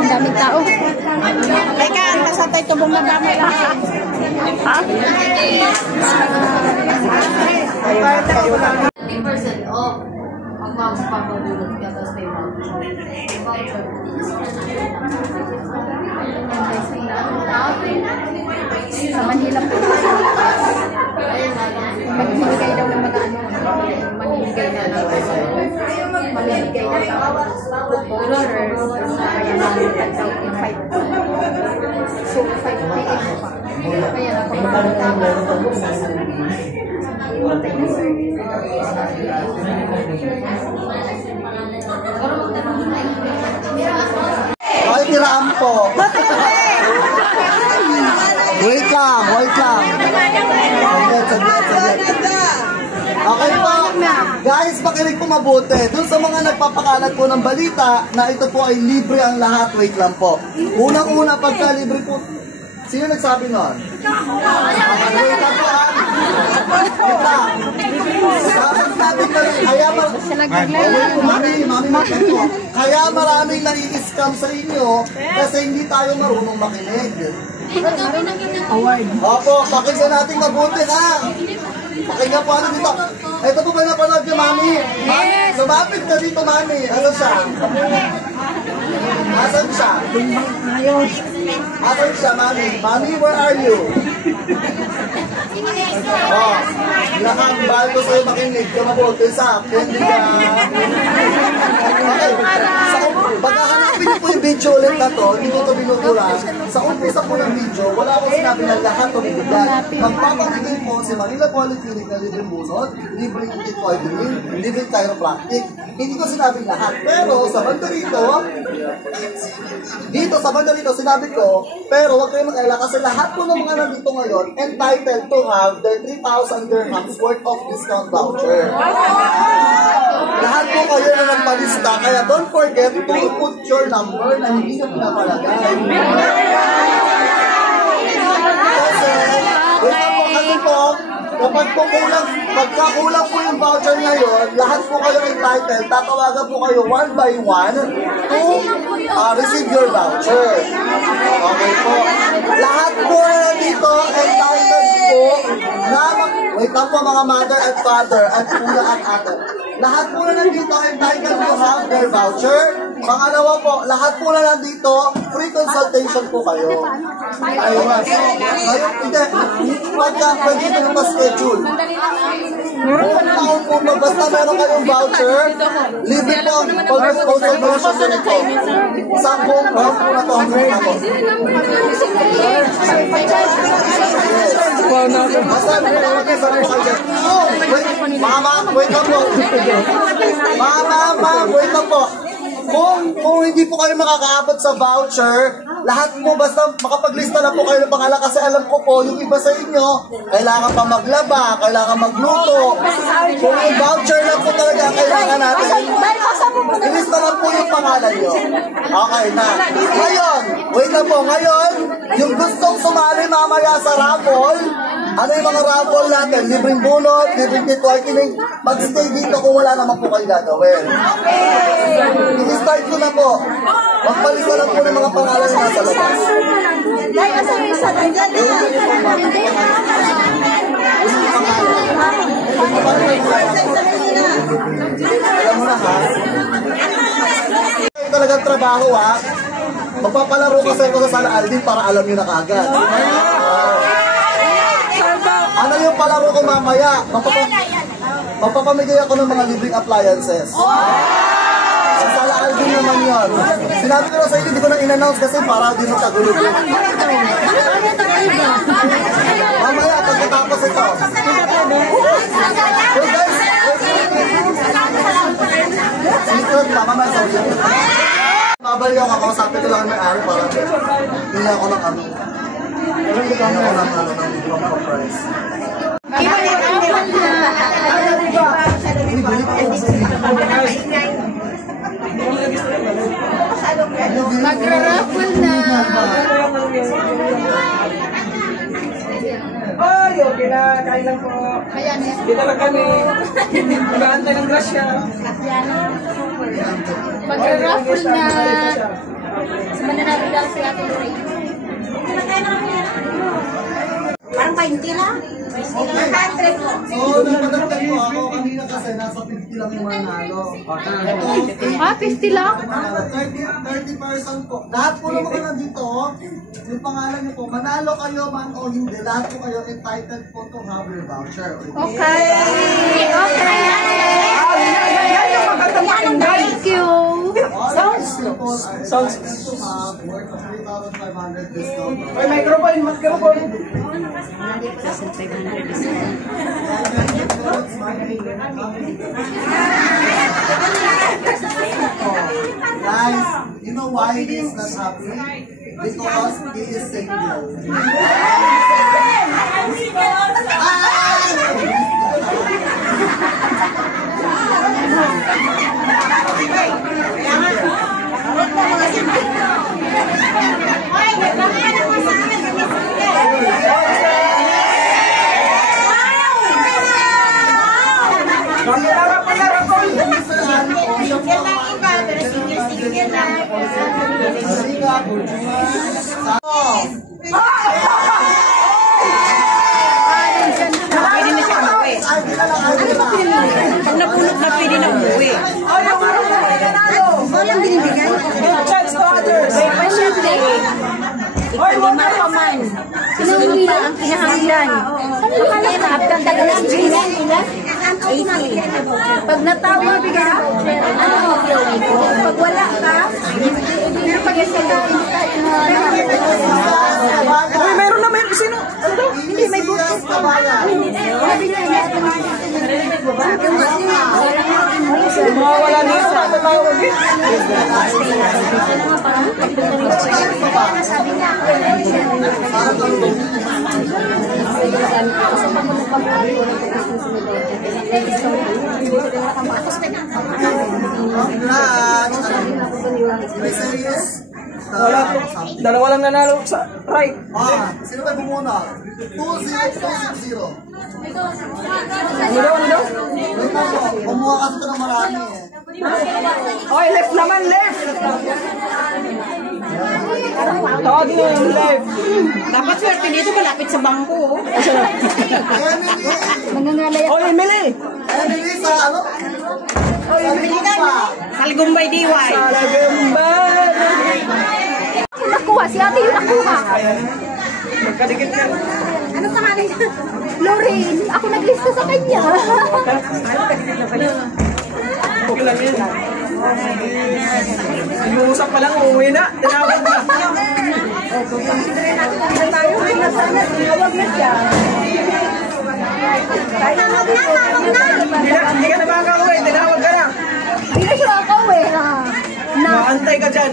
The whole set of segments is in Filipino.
Ang daming tao. Teka, nasatay ito mong madami lang. Ha? 30% off. Ang mouse papagulot ka, tapos may voucher. Sa Manila po. Maghihigay daw ng mga ano. Maghihigay na ng mamimigay na ng vouchers. Kaya namin daw in 5. So, 5 p.m. pa. Kaya napapagulot ako. Iwantay na sir. Ay, tiraan po. Wait lang, wait lang. Okay po. Guys, pakinig po mabuti. Doon sa mga nagpapakalat po ng balita na ito po ay libre ang lahat, wait lang po. Unang-una, pagka libre po, sino nagsabi nun? Wait lang po ha. Wait lang. Sabi ka rin, kaya maraming nai-scam sa inyo kasi hindi tayo marunong makinig. Award. Opo, pakinggan natin mabuti ha. Pakinggan po ano dito. Ito po ba napanood niyo, Mami? Yes! Lumapit ka dito, Mami. Ano siya? Asan siya? Asan siya, Mami? Mami, where are you? Oh, nakambal ko sa'yo makinig ka mabuti sa akin, di ba? Okay, baka hanapin niyo po yung video ulit na to, hindi ko ito binubura. Sa umpisa po ng video, wala akong sinabi na lahat o bibigyan. Magpapatigin po si Manila Polyclinic na libreng bunot, libreng antipoisoning, libreng chiropractic. Hindi ko sinabing lahat. Pero sa banda rito, dito sa banda rito, sinabi ko, pero huwag kayong mag-alala kasi lahat po ng mga nandito ngayon entitled to have their 3,000 dirhams worth of discount voucher. Lahat po kayo na nagpalista, kaya don't forget to put your number na hindi na pinapalagay. Kasi po, kapag po pagkakulang po yung voucher ngayon, lahat po kayo entitled, tatawagan po kayo one by one to receive your voucher. Okay po. Lahat po na dito entitled po na wait lang po mga mother and father at kuya at ate. Lahat po na nandito entitled to have their voucher. Pangalawa po, lahat po na nandito, free consultation po kayo. Ayun. Ngayon, hindi. Pagka pwede nyo pa-schedule. Kung taon po ba, basta meron kayong voucher, libre po ang consultation nito. Sa buong round po na ito ang group natin. Basta meron kayo kayo. Mama, wait lang po. Mama, wait lang po. Kung hindi po kayo makakaabot sa voucher, lahat po basta makapaglista na po kayo ng pangalan kasi alam ko po, yung iba sa inyo, kailangan pa maglaba, kailangan magluto. Kung yung voucher lang po talaga kailangan natin, ilista lang po yung pangalan nyo. Okay na. Ngayon, wait na po, ngayon, yung gustong sumali mamaya sa raffle, ano yung mga raffle natin? Libreng bunot, libreng networking, mag-stay dito kung wala naman po kayo gagawin. I-start ko na po. Magpalisa lang po ng mga pangalan na nasa labas. Dahil asa yung isa na dyan. Alam mo na ha? Talagang trabaho ha? Magpapalaro kasi ako sa Sala Aldin para alam nyo na kagad. Ano yung palaro ko mamaya? Magpapamigay ako ng mga libreng appliances. Sa Sala Aldin naman yun. Sinabi ko na sa inyo, hindi ko na in-announce kasi para di magkagulo. Mamaya, pagkatapos ito. Hey guys! Secret pa, mamaya sa ulit. Babalik ako, kausapin ko lang may ari para hindi ako ng ano. Hindi ako ng price. Magra-raffle na. Ay, okay na. Kain lang po. Ayan eh. Dito lang kami. Mag-aantay ng grasya. Magra-raffle na. Samahan natin lang si Ate Lorraine. Parang 20 lang. Okay. So, napadagdag po ako kanina kasi nasa 50 lang yung manalo. Ah, 50 lang? 30% po. Lahat po naman kayo nandito, yung pangalan niyo po, manalo kayo man o hindi, lahat po kayo entitled po to have your voucher. Okay. Okay. Thank you. Sounds worth of 3,500 discount. Ay, microphone. Guys, you know why he is not happy? Because he is single. Pag napulot na, pwede na umuwi. Walang binibigay. Chance to others. Siyempre, ikalima pa man. Susunod pa ang kinahanglan. Ang tagal ng bilang ilan? 80. Pag natawa, bigay na voucher. Pag wala ka, pero pag isa ka, Uy, meron na. Sino? hindi may bukas ka ba? Mawawala dito. Tatatawag eh. Wala po. Dalawa lang nanalo sa right. Sino ba bumuna? 20260. Ano daw? Wait lang po, kumuha kasi ito ng marami eh. Okay, left naman, left. Tawagin nyo yung left. Dapat swerte dito, malapit sa bangko. Emily! Nangangalay Oh, Emily! Emily sa ano? Emily pa! Salgumbay diway. Salagambal! Yung nakuha, si ate yung nakuha. Magkadikit ka. Ano pangalan niya? Lorraine. Ako naglista sa kanya. Okay lang yun. Nag-uusap pa lang, uuwi na. Tinawag na. Tawag na siya. Hindi ka na makakauwi. Tinawag ka na. Hindi na siya makauwi. Maantay ka dyan.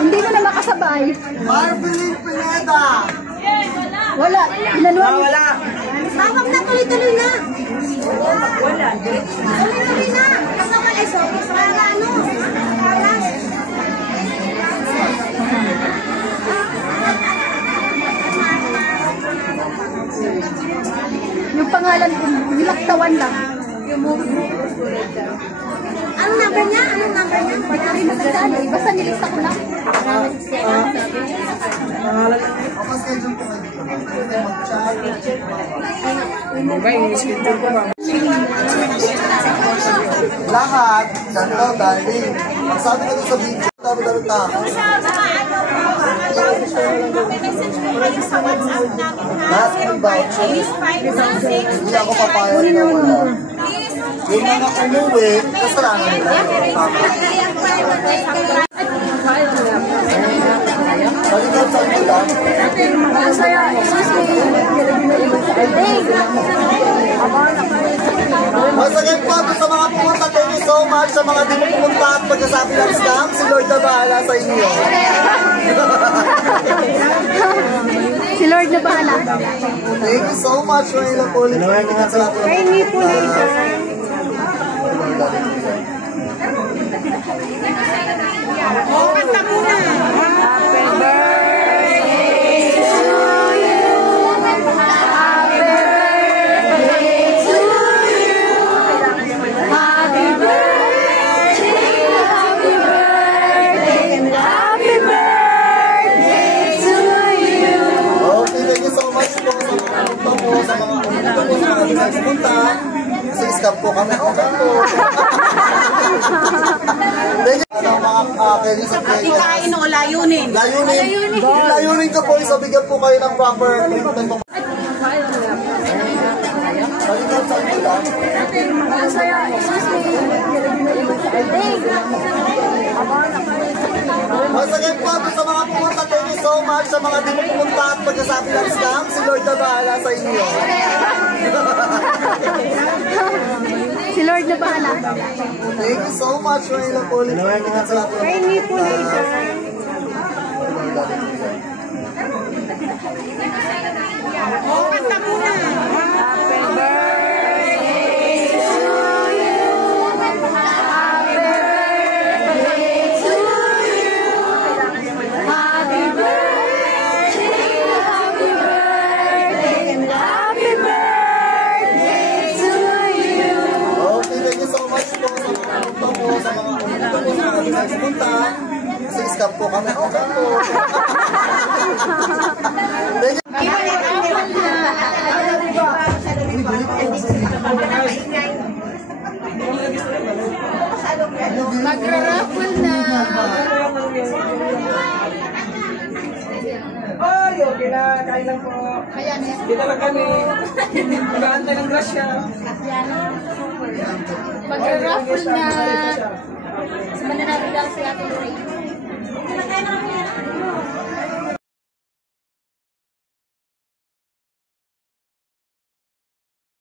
Hindi mo na makasabay. Marveline Pineda! Wala. Inanuan niya. Wala. Tawag na, tuloy-tuloy na. Wala. Tuloy-tuloy na. Kasama na iso. Para ano? Para. Yung pangalan ko, nilaktawan lang. Anong number niya? Anong number niya? Wala rin matandaan eh. Basta nilista ko lang. Ako schedule po kayo dito. Pwede tayo mag-chat. Ba, yung schedule ko ba? Lahat, ganito, darling. Ang sabi ko dun sa video, dami-dami tao. Lahat ng voucher, hindi ako papayag na wala. Yung mga umuwi, kasalanan nila. Tama. Balikan sa nila. Once again po, sa mga pumunta, thank you so much. Sa mga di mo pumunta at pagkasabi ng scam, si Lord na bahala sa inyo. Si Lord na bahala. Thank you so much for ilang ulit. Kay ni po later. Kanta muna. po sa mga pumunta. Kasi scam po kami. Okay po. Thank you. Mga kainis at kainis. Kain o layunin? Layunin ko po is bigyan po kayo ng proper treatment. Balikan sa inyo lang. Once again po, sa mga pumunta, thank you so much. Sa mga di pumunta at pagkasabi ng scam, si Lord na bahala sa inyo. Si Lord na bahala. Thank you so much. May ilang ulit. Ay, hindi po na isa. Kanta muna. Pumunta. Kasi scam po kami. Okay po. Thank you. Magra-raffle na. Ay, okay na. Kain lang po. Kita lang kami. Mag-aantay ng grasya. Magra-raffle na. Sa mananalo lang si Ate